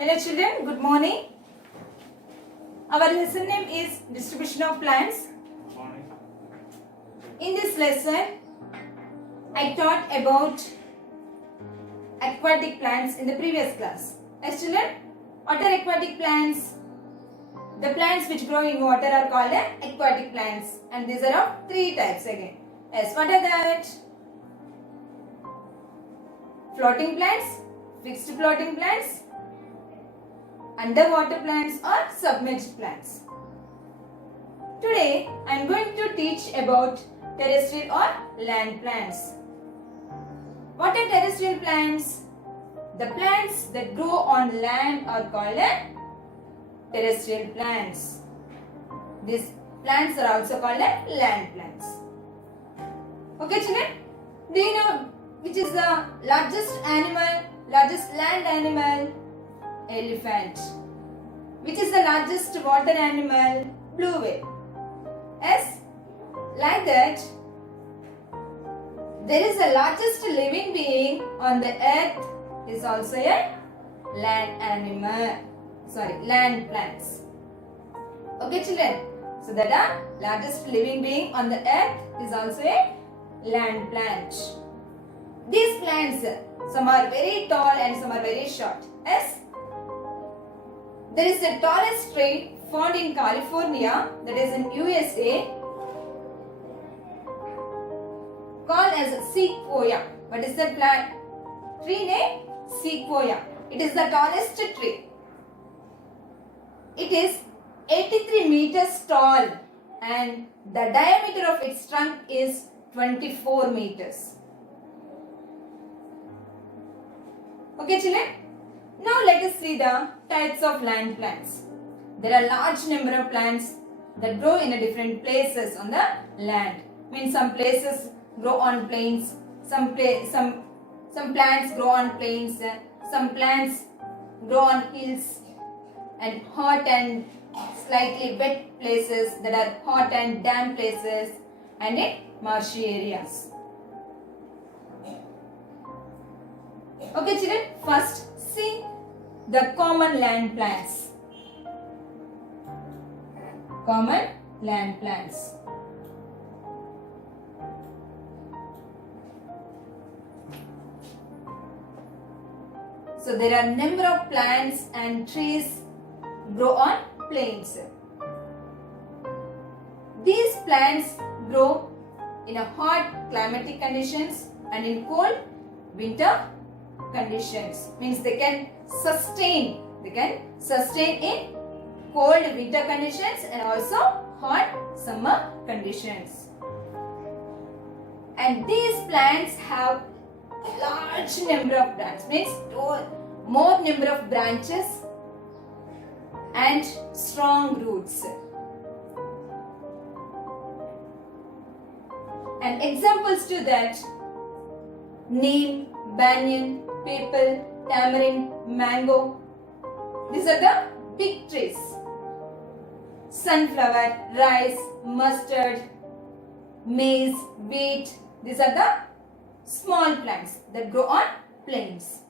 Hello children, good morning. Our lesson name is Distribution of Plants. In this lesson, I taught about aquatic plants in the previous class. Yes children, what are aquatic plants? The plants which grow in water are called aquatic plants, and these are of three types again. Yes, what are that? Floating plants, fixed floating plants, underwater plants or submerged plants. Today I am going to teach about terrestrial or land plants. What are terrestrial plants? The plants that grow on land are called terrestrial plants. These plants are also called land plants. Okay children, do you know which is the largest land animal? Elephant. Which is the largest water animal? Blue whale. Yes, like that, there is the largest living being on the earth is also a land animal. Land plants. Okay children, so that the largest living being on the earth is also a land plant. These plants, some are very tall and some are very short. Yes. There is the tallest tree found in California, that is in USA, called as sequoia. What is that plant? Tree name? Sequoia. It is the tallest tree. It is 83 meters tall and the diameter of its trunk is 24 meters. Okay children? Now let us see the types of land plants. There are large number of plants that grow in different places on the land. Means some places grow on plains, some plants grow on plains, some plants grow on hills and hot and slightly wet places, that are hot and damp places, and in marshy areas. Okay children, first see the common land plants. Common land plants. So there are number of plants and trees grow on plains. These plants grow in a hot climatic conditions and in cold winter conditions. Means they can sustain in cold winter conditions and also hot summer conditions. And these plants have large number of branches, means more number of branches and strong roots. And examples to that: neem, banyan, maple, tamarind, mango. These are the big trees. Sunflower, rice, mustard, maize, wheat. These are the small plants that grow on plains.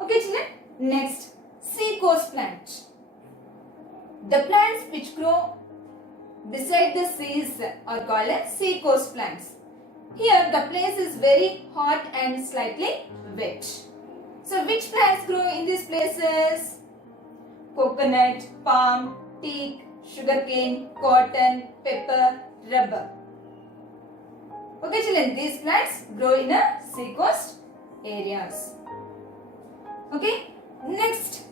Okay children, next, seacoast plant. The plants which grow beside the seas are called seacoast plants. Here the place is very hot and slightly wet. So which plants grow in these places? Coconut, palm, teak, sugarcane, cotton, pepper, rubber. Okay children, these plants grow in a seacoast areas. Okay, next.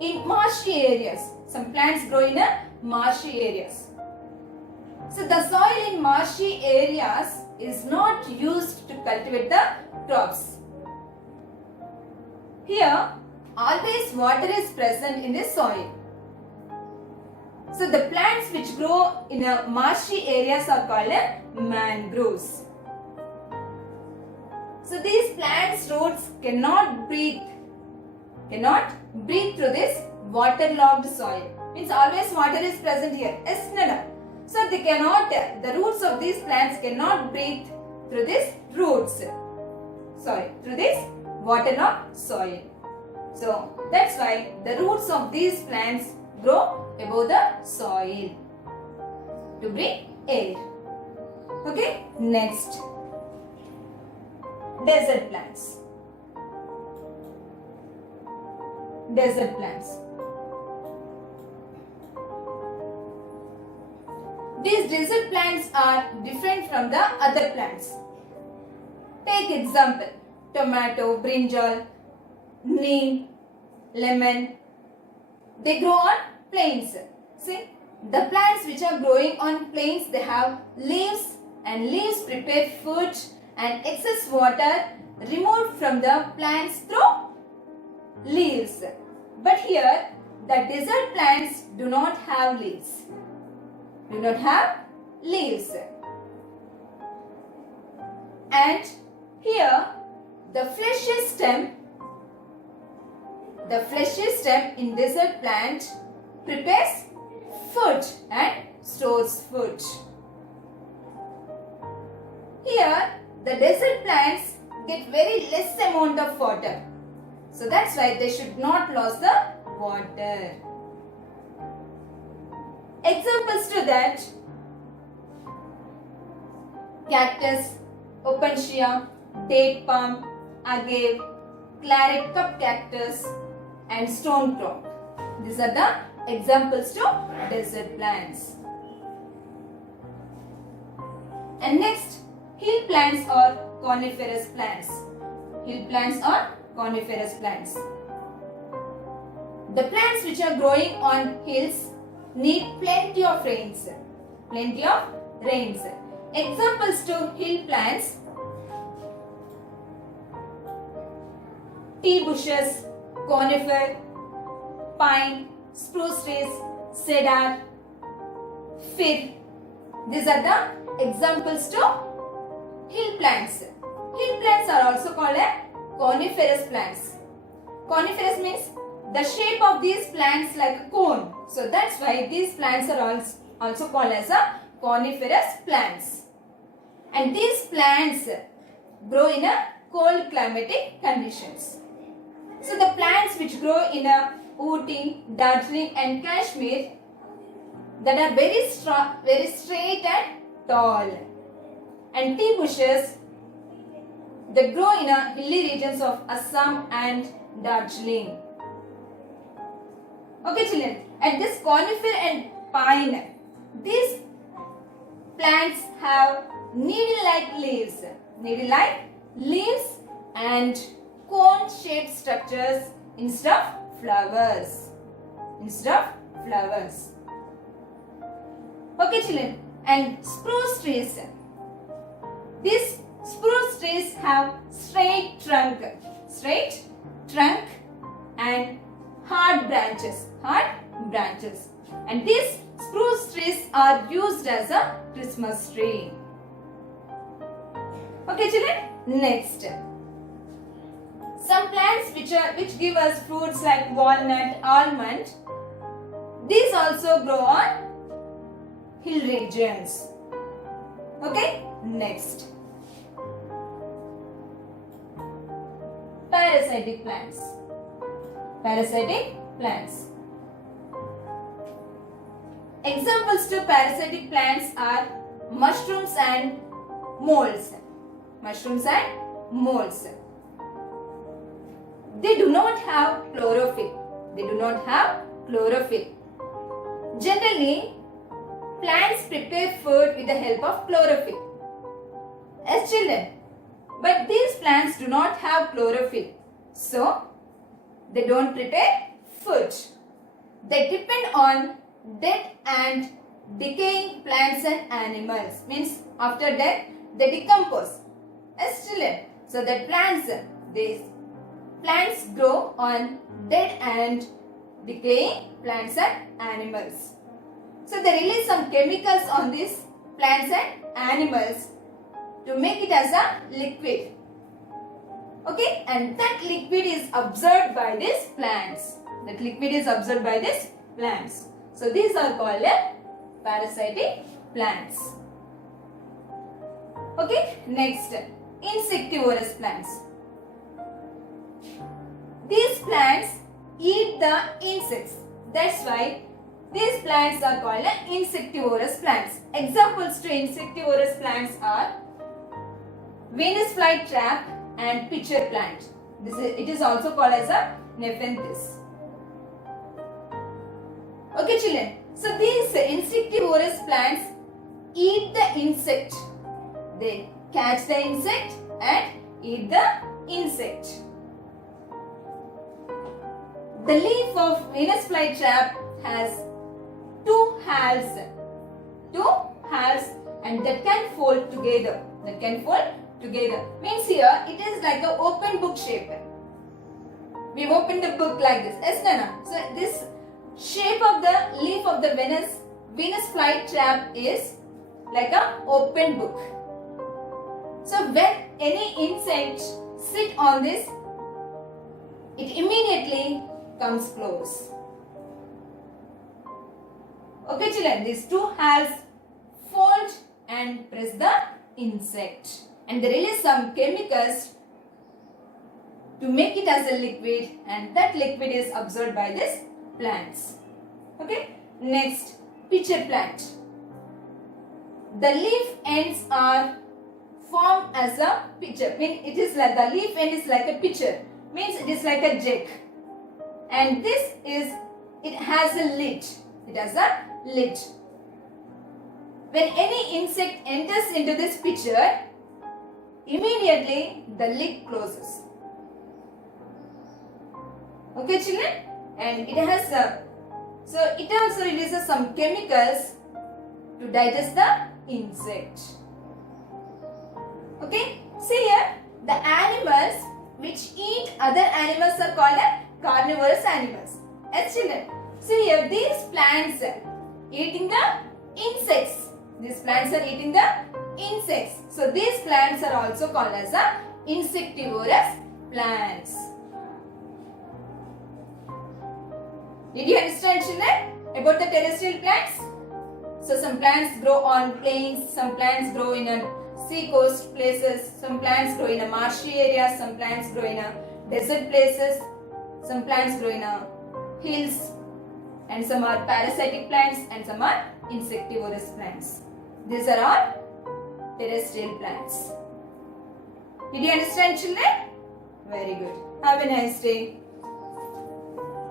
In marshy areas, some plants grow in a marshy areas. So the soil in marshy areas is not used to cultivate the crops. Here, always water is present in the soil. So the plants which grow in a marshy areas are called mangroves. So these plants' roots cannot breathe through this waterlogged soil. Means always water is present here. Yes, no. So the roots of these plants cannot breathe through these roots. through this waterlogged soil. So that's why the roots of these plants grow above the soil to bring air. Okay, next, desert plants. Desert plants. These desert plants are different from the other plants. Take example, tomato, brinjal, neem, lemon. They grow on plains. See, the plants which are growing on plains, they have leaves, and leaves prepare food, and excess water removed from the plants through leaves. But here, the desert plants do not have leaves. Do not have leaves. And here, the fleshy stem in desert plant prepares food and stores food. Here, the desert plants get very less amount of water. So that's why they should not lose the water. Examples to that: cactus, opuntia, date palm, agave, claret cup cactus, and stone crop. These are the examples to desert plants. And next, hill plants or coniferous plants. Hill plants or coniferous plants. The plants which are growing on hills need plenty of rains. Plenty of rains. Examples to hill plants: tea bushes, conifer, pine, spruce trees, cedar, fir. These are the examples to hill plants. Hill plants are also called as coniferous plants. Coniferous means the shape of these plants like a cone. So that's why these plants are also called as a coniferous plants. And these plants grow in a cold climatic conditions. So the plants which grow in a Ooty, Darjeeling and Kashmir, that are very straight and tall. And tea bushes, they grow in a hilly regions of Assam and Darjeeling. Okay children, and this conifer and pine, these plants have needle-like leaves. Needle-like leaves and cone-shaped structures instead of flowers. Okay children, and spruce trees. These spruce trees have straight trunk and hard branches. And these spruce trees are used as a Christmas tree. Okay children, next. Some plants which give us fruits like walnut, almond, these also grow on hill regions. Okay, next. Parasitic plants. Examples to parasitic plants are mushrooms and molds. They do not have chlorophyll. Generally, plants prepare food with the help of chlorophyll. As children, but these plants do not have chlorophyll. So, they don't prepare food. They depend on dead and decaying plants and animals. Means after death, they decompose. As children, so that these plants grow on dead and decaying plants and animals. So they release some chemicals on these plants and animals to make it as a liquid. Okay, and that liquid is absorbed by these plants. So these are called parasitic plants. Okay, next, insectivorous plants. these plants eat the insects. That's why these plants are called insectivorous plants. Examples to insectivorous plants are Venus flytrap and pitcher plant. It is also called as a nepenthes. Okay children, so these insectivorous plants eat the insect. They catch the insect and eat the insect. The leaf of Venus flytrap has two halves and that can fold together. Means here it is like an open book shape. We've opened the book like this. Yes, Nana? So this shape of the leaf of the Venus flytrap is like an open book. So when any insect sit on this, it immediately comes close. Okay children, these two halves fold and press the insect, and they release some chemicals to make it as a liquid, and that liquid is absorbed by these plants. Okay, next, pitcher plant. The leaf ends are formed as a pitcher. Means it is like the leaf end is like a pitcher. Means it is like a jug, and it has a lid. It has a lid. When any insect enters into this pitcher, immediately the lid closes. Okay children, and it has so it also releases some chemicals to digest the insect. Okay, see here, the animals which eat other animals are called carnivorous animals. Yes children, see here, these plants are eating the insects. These plants are eating the insects. So these plants are also called as insectivorous plants. Did you understand children about the terrestrial plants? So some plants grow on plains, some plants grow in sea coast places, some plants grow in marshy areas, some plants grow in desert places, some plants grow in hills, and some are parasitic plants and some are insectivorous plants. These are all terrestrial plants. Did you understand children? Very good. Have a nice day.